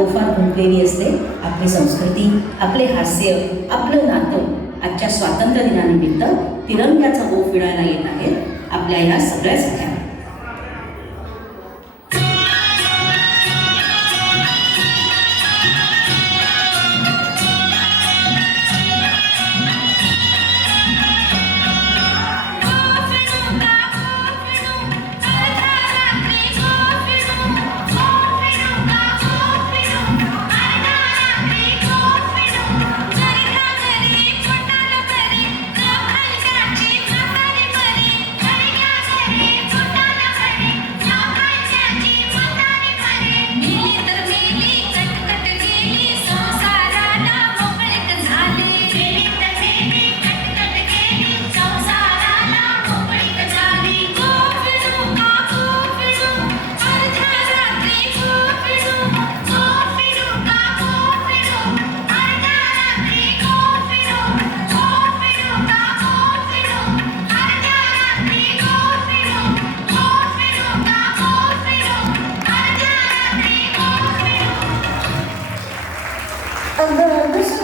गोफार गुंतलेली असते आपली संस्कृती, आपले हास्य, आपलं नातं. आजच्या स्वातंत्र्य दिनानिमित्त तिरंग्याचा गोफ विणायला येत आहे आपल्या या सगळ्या सख्या. अगं